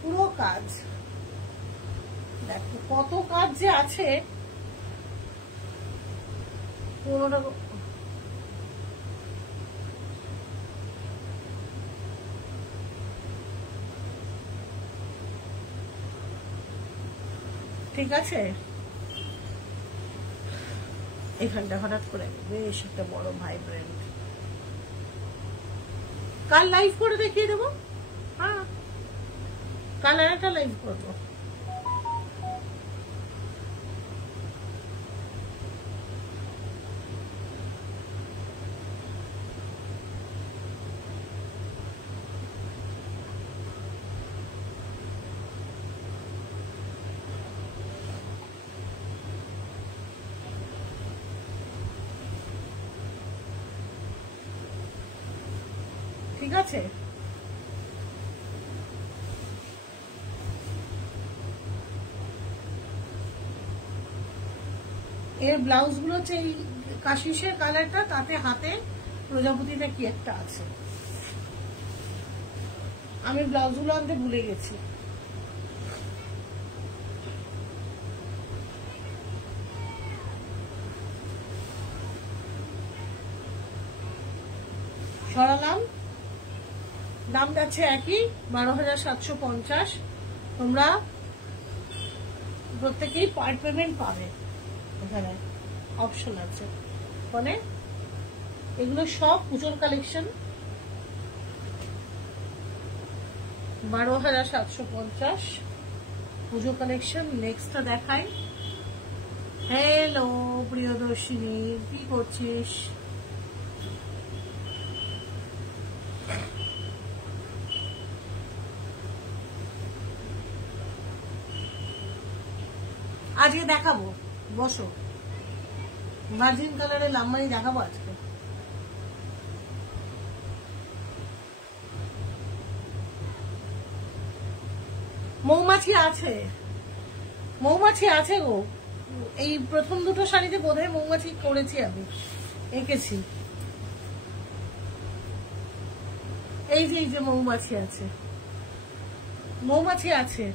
পুরো কাজ দেখো কত কাজ যে আছে। ঠিক আছে, এখানটা হঠাৎ করে বেশ একটা বড় ভাইব্রেন্ট, কাল লাইভ করে দেখিয়ে দেবো। হ্যাঁ, কাল আর একটা লাইভ করবো। ঠিক আছে, এর ব্লাউজ গুলো হচ্ছে এই কাশিসের কালারটা, তাতে হাতে প্রজাপতিটা কি একটা আছে, আমি ব্লাউজ গুলো আনতে ভুলে গেছি। সরালাম, দাম যাচ্ছে একই 12,750। তোমরা প্রত্যেকেই পার্ট পেমেন্ট পাবে, এখানে অপশন আছে, মানে এগুলো সব পুজোর কালেকশন। 12,750 পুজো কালেকশন। নেক্সটটা দেখাই। হ্যালো প্রিয়দর্শিনী, কি করছিস? আজকে দেখাবো, বসো, ভার্জিন কালারের লাম্বানি দেখাবো আজকে। মৌমাছি আছে, মৌমাছি আছে গো, এই প্রথম দুটো শাড়িতে বোধহয় মৌমাছি করেছি, আমি এঁকেছি। এই যে মৌমাছি আছে, মৌমাছি আছে।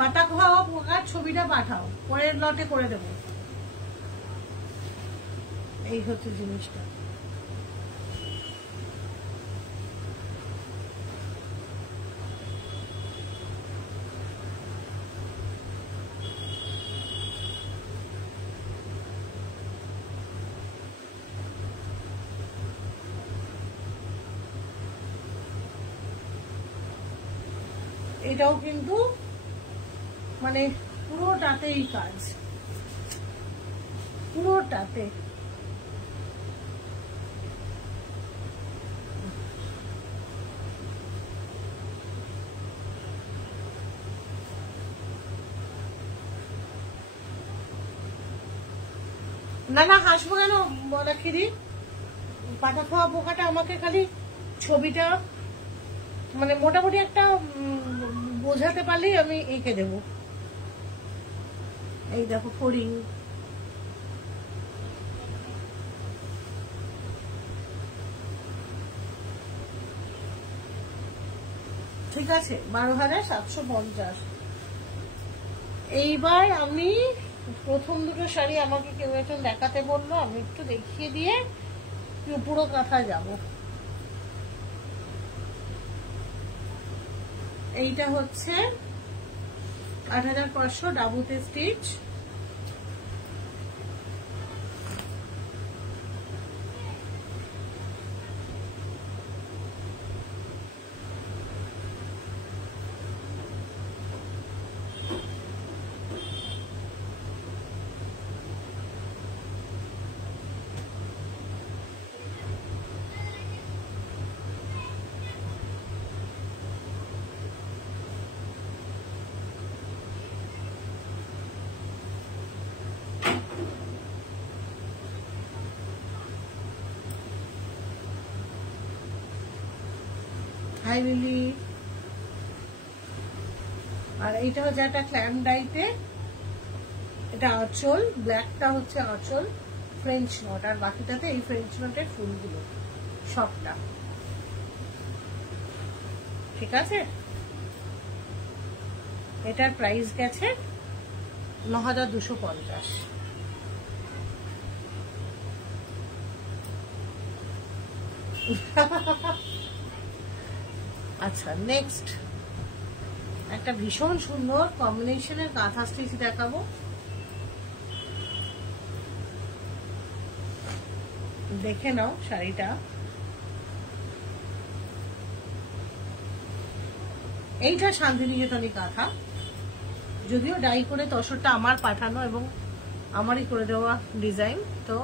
পাতা খাওয়া পোকার ছবিটা পাঠাও, পরের লটে করে দেবো। এই হচ্ছে জিনিসটা। এটাও কিন্তু মানে পুরোটাতেই কাজ, পুরোটাতে। না না হাসবো কেন বলা খিরি, পাতা খাওয়া পোকাটা আমাকে খালি ছবিটা মানে মোটামুটি একটা বোঝাতে পারলেই আমি এঁকে দেব। এই দেখো ফড়িং, ঠিক আছে 12,750। এইবার আমি প্রথম দুটো শাড়ি আমাকে কেউ একজন দেখাতে বললো, আমি একটু দেখিয়ে দিয়ে পুরো কাঁথা যাব। এইটা হচ্ছে 8,500 ডাবুতে স্টিচ, হাই লিলি। আর এইটা হচ্ছে একটা ক্ল্যাম ডাইতে, এটা আঁচল, ব্ল্যাকটা হচ্ছে আঁচল ফ্রেঞ্চ নট, আর বাকিটাতে এই ফ্রেঞ্চ নটের ফুলগুলো সবটা, ঠিক আছে। এটার প্রাইস গেছে 9,250। আচ্ছা নেক্সট একটা ভীষণ সুন্দর কম্বিনেশনের কাঁথা স্টিচ দেখাবো। দেখে নাও শাড়িটা, এইটা শান্তিনিকেতনী কাঁথা, যদিও ডাই করে তসরটা আমার পাঠানো এবং আমারই করে দেওয়া ডিজাইন। তো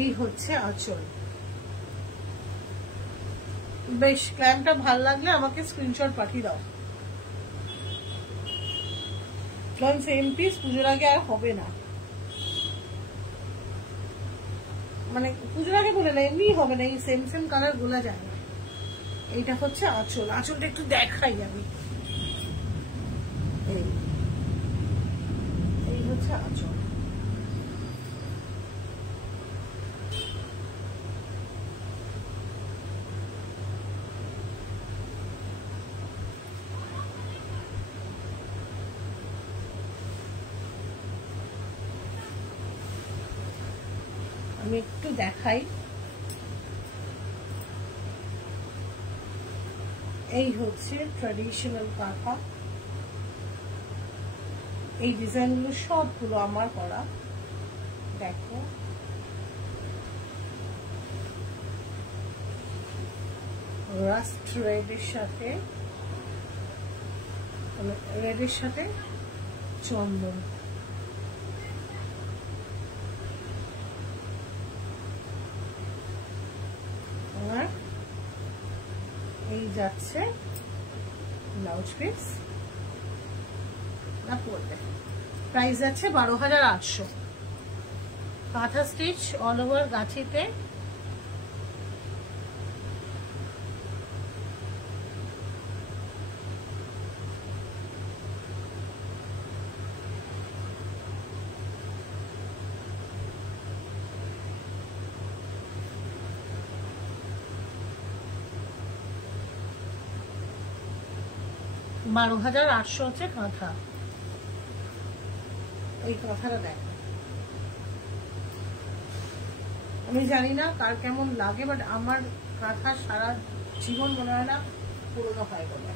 এই হচ্ছে আঁচল। বেশ, ক্ল্যাম্পটা ভাল লাগলে আমাকে স্ক্রিনশট পাঠিয়ে দাও, কারণ সেম পিস পুজোর আগে আর হবে না, মানে পুজোর আগে বলে না এমনি হবে না, এই সেম সেম কালার গোলা যায় না। এইটা হচ্ছে আঁচল, আঁচলটা একটু দেখাই আমি, এই হচ্ছে আঁচল। আমি একটু দেখাই, এই হচ্ছে ট্র্যাডিশনাল কাঁথা, এই ডিজাইনগুলো সবগুলো আমার করা। দেখো রাস্ট রেডের সাথে, রেডের সাথে চন্দন, আর এই যাচ্ছে ব্লাউজ পিস না পড়বে। প্রাইস আছে 12,800। কাঁথা স্টিচ অল ওভার গাছিতে, $12,800 হচ্ছে কাঁথা। এই কাঁথাটা দেখো, আমি জানি না কার কেমন লাগে, বাট আমার কাঁথা সারা জীবন মনে হয় না পুরোনো হয় বলে।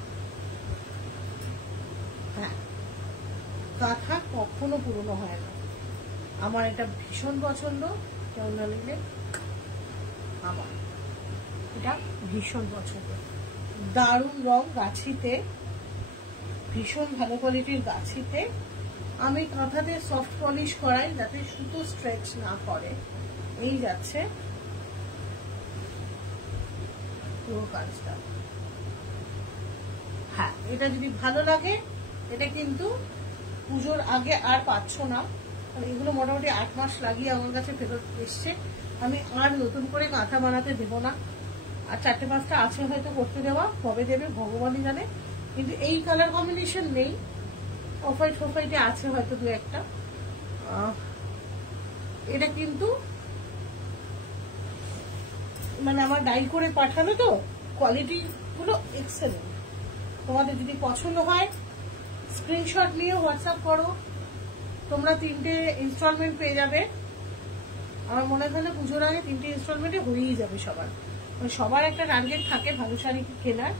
হ্যাঁ, কাঁথা কখনো পুরোনো হয় না, আমার এটা ভীষণ পছন্দ। কেউ না নিলে আমার এটা ভীষণ পছন্দ, দারুণ রং, গাছিতে ভীষণ ভালো কোয়ালিটির গাছিতে। আমি কাঁথাতে সফট পলিশ করাই যাতে সুতো স্ট্রেচ না করে। এই যাচ্ছে পুরো কাজটা। হ্যাঁ, এটা যদি ভালো লাগে এটা কিন্তু পুজোর আগে আর পাচ্ছ না, এগুলো মোটামুটি 8 মাস লাগিয়ে আমার কাছে ফেরত এসছে। আমি আর নতুন করে কাঁথা বানাতে দেবো না। আর 4-5টা আছে হয়তো করতে দেওয়া, কবে দেবে ভগবানই জানে। কিন্তু এই কালার কম্বিনেশন নেই, অফাইট ফফাইটে আছে হয়তো 2-1টা। এটা কিন্তু মানে আমার ডাই করে পাঠানো তো, কোয়ালিটি গুলো এক্সেলেন্ট। তোমাদের যদি পছন্দ হয় স্ক্রিনশট নিয়ে হোয়াটসঅ্যাপ করো, তোমরা 3টে ইনস্টলমেন্ট পেয়ে যাবে। আমার মনে হয় না পুজোর আগে 3টে ইনস্টলমেন্টে হয়েই যাবে সবার, মানে সবার একটা টার্গেট থাকে ভালো শাড়ি কেনার।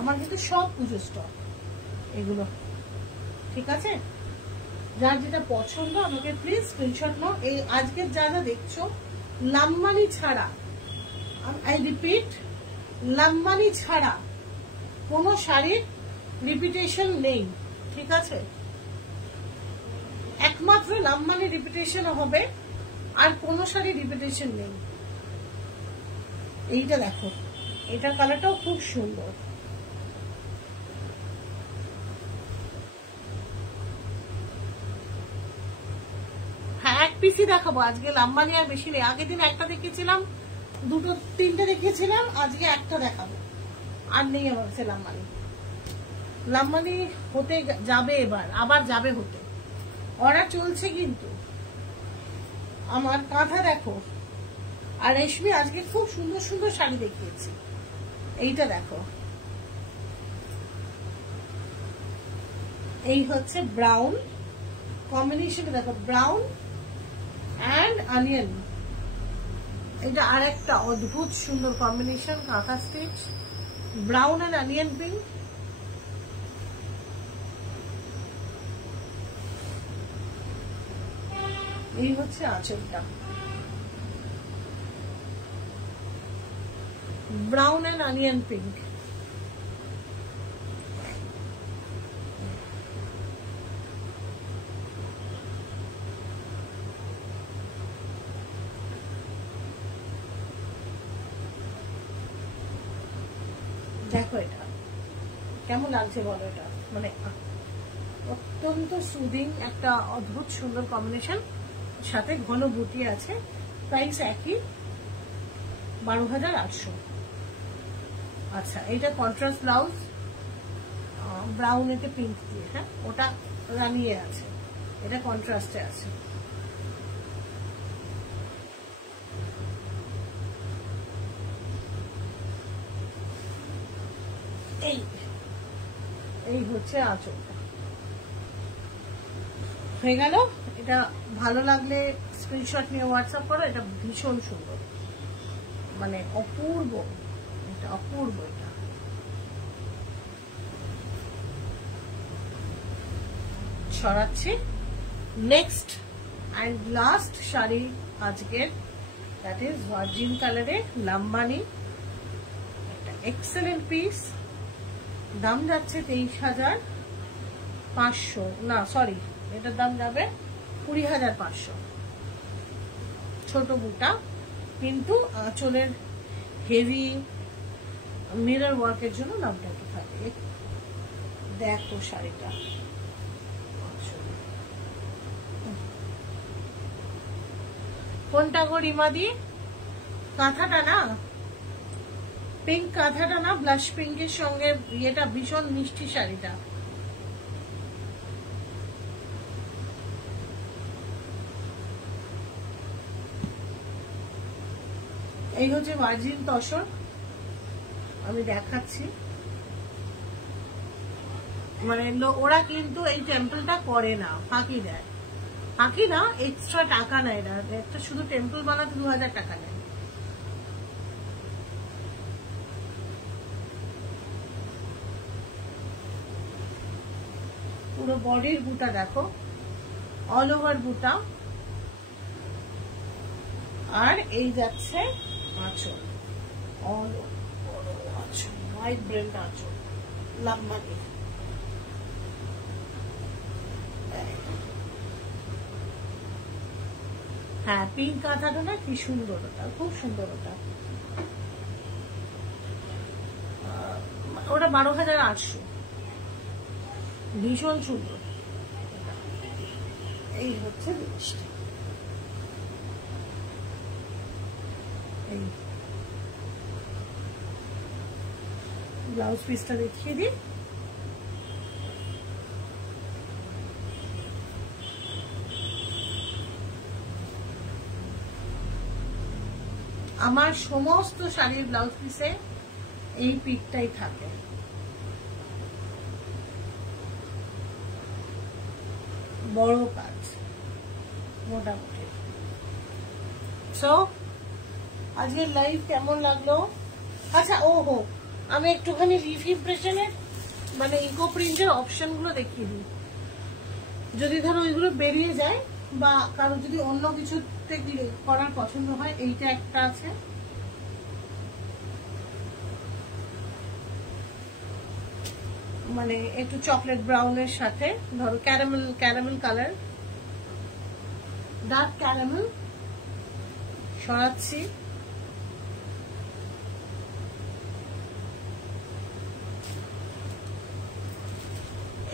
আমার কিন্তু সব পুজো স্টক এগুলো, ঠিক আছে? যার যেটা পছন্দ আমাকে প্লিজ স্ক্রিনশট নাও। এই আজকের যা যা দেখছো লাম্বানি ছাড়া, আই রিপিট, লাম্বানি ছাড়া কোনো শাড়ির রিপিটেশন নেই, ঠিক আছে? একমাত্র লাম্বানি রিপিটেশন হবে, আর কোনো শাড়ি রিপিটেশন নেই। এইটা দেখো, এটার কালারটাও খুব সুন্দর। হ্যাঁ, এক পিসই দেখাবো আজকে, লাম্বানি আর বেশি নেই। আগের দিন একটা দেখিয়েছিলাম, 2-3টে দেখিয়েছিলাম, আজকে একটা দেখাবো, আর নেই আমার কাছে লাম্বানি। লাম্বানি হতে যাবে এবার, আবার যাবে হতে, অর্ডার চলছে কিন্তু। আমার কাঁথা দেখো, আর রেশমি আজকে খুব সুন্দর সুন্দর শাড়ি দেখিয়েছি। এইটা দেখো, এই হচ্ছে ব্রাউন কম্বিনেশন, দেখো ব্রাউন অ্যান্ড অনিয়ন। এটা আরেকটা অদ্ভুত সুন্দর কম্বিনেশন, কাঁথা stitch, brown and onion pink. এই হচ্ছে আঁচলটা, ব্রাউন অ্যান্ড অনিয়ন পিঙ্ক। দেখো এটা কেমন লাগছে বলো, এটা মানে অত্যন্ত সুদিং একটা অদ্ভুত সুন্দর কম্বিনেশন, সাথে ঘন বুটি আছে। প্রাইস একই, 12,800। আচ্ছা, এটা কন্ট্রাস্ট ব্লাউজ, ব্রাউন এতে পিঙ্ক দিয়ে, হ্যাঁ ওটা রানিয়ে আছে, এটা কন্ট্রাস্টে আছে। এই হচ্ছে আঁচলটা, হয়ে গেল। এটা ভালো লাগলে স্ক্রিনশট নিয়ে হোয়াটসঅ্যাপ করো। এটা ভীষণ সুন্দর, মানে অপূর্ব, এটা অপূর্ব। এটা ছড়াচ্ছি। নেক্সট অ্যান্ড লাস্ট শাড়ি আজকের, দ্যাট ইজ ভার্জিন কালারে লাম্বানি, একটা এক্সেলেন্ট পিস। দাম যাচ্ছে 23,500, না সরি, এটার দাম যাবে 20,500। ছোট বুটা, কিন্তু আঁচলের হেভি মিরর ওয়ার্কের জন্য দামটা একটু থাকে। দেখো শাড়িটা, কোনটা গো রিমাদি? কাঁথাটা না, পিঙ্ক কাঁথাটা না, ব্লাশ পিঙ্কের সঙ্গে ইয়েটা ভীষণ মিষ্টি শাড়িটা। এই হচ্ছে ভার্জিন তসর, আমি দেখাচ্ছি। মানে ওরা কিন্তু এই টেম্পলটা করে না, ফাঁকি দেয়, ফাঁকি না, এক্সট্রা টাকা নেয় না, একটা শুধু টেম্পল বানাতে 2,000 টাকা নেয়। পুরো বডির বুটা দেখো, অল ওভার বুটা, আর এই যাচ্ছে আঁচল, অল আঁচল, হোয়াইট ব্রেন্ড আঁচল, লাম্বানি। হ্যাঁ, পিঙ্ক কাঁথাটা না কি সুন্দর, ওটা খুব সুন্দর। ওটা 12,800। ভীষণ সুন্দর। এই হচ্ছে জিনিসটা। এই ব্লাউজ পিসটা দেখিয়ে দিই। আমার সমস্ত শাড়ির ব্লাউজ পিসে এই পিকটাই থাকে। বড় কাজ মোটামুটি। সো আজকের লাইভ কেমন লাগলো? আচ্ছা, ওহো, আমি একটুখানি রিফ ইমপ্রেশনের মানে ইকো প্রিন্টের অপশন গুলো দেখিয়ে দিই। যদি ধরো ওইগুলো বেরিয়ে যায় বা কারো যদি অন্য কিছুতে করার পছন্দ হয়, এইটা একটা আছে। মানে একটু চকলেট ব্রাউনের সাথে ধরো ক্যারামেল কালার, ডার্ক ক্যারামেল সরাচ্ছি।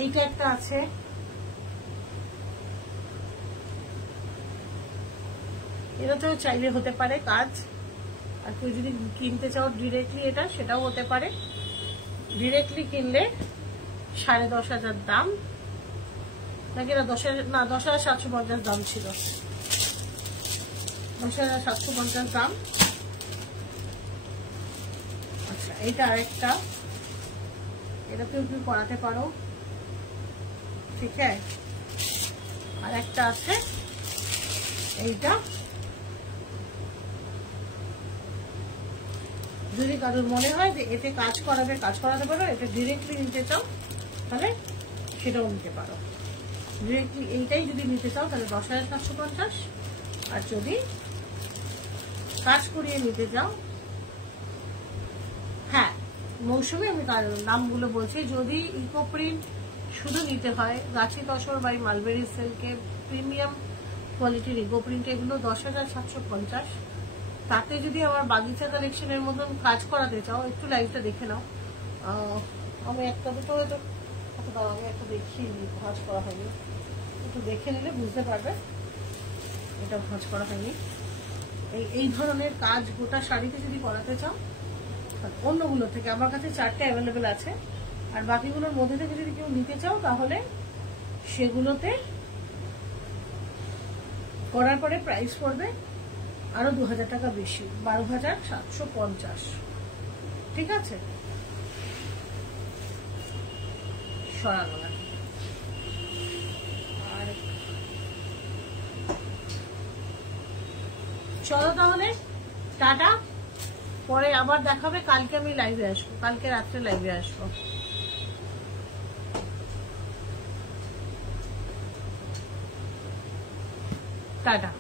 এইটা একটা আছে। এটাতেও চাইলে হতে পারে কাজ। আর কেউ যদি কিনতে চাও ডিরেক্টলি এটা, সেটাও হতে পারে। ডিরেক্টলি কিনলে 10,500 দাম, নাকি না 10,750 দাম ছিল। 10,750 দাম। আচ্ছা, এইটা আরেকটা, এটাতেও তুমি করাতে পারো, ঠিক আছে। আর একটা আছে এইটা, যদি কারোর মনে হয় যে এতে কাজ করাতে পারো, এটা ডিরেক্টলি নিতে চাও তাহলে সেটাও নিতে পারো। ডিরেক্টলি এইটাই যদি নিতে চাও তাহলে 10,750। আর যদি কাজ করিয়ে নিতে চাও, হ্যাঁ মৌসুমি আমি নামগুলো বলছি। যদি ইকো প্রিন্ট শুধু নিতে হয়, গাছি তসর বাই মালবেরি সিল্কের প্রিমিয়াম কোয়ালিটির ইকো প্রিন্ট, এগুলো 10,750। তাতে যদি আমার বাগিচা কালেকশনের মতন কাজ করাতে চাও, একটু লাইভটা দেখে নাও। আমি একটা দুটো হয়তো, আমি একটা দেখিয়ে নিই, ভাঁজ করা হয়নি, একটু দেখে নিলে বুঝতে পারবে এটা ভাঁজ করা হয়নি। এই ধরনের কাজ গোটা শাড়িতে যদি করাতে চাও, অন্যগুলো থেকে আমার কাছে 4টে অ্যাভেলেবেল আছে। আর বাকিগুলোর মধ্যে থেকে যদি কেউ নিতে চাও, তাহলে সেগুলোতে করার পরে প্রাইস পড়বে আরো 2,000 টাকা বেশি, 12,750। ঠিক আছে, সরানো না। আর চলো তাহলে, টাটা। পরে আবার দেখাবে। কালকে আমি লাইভে আসবো, কালকে রাত্রে লাইভে আসবো। টাটা।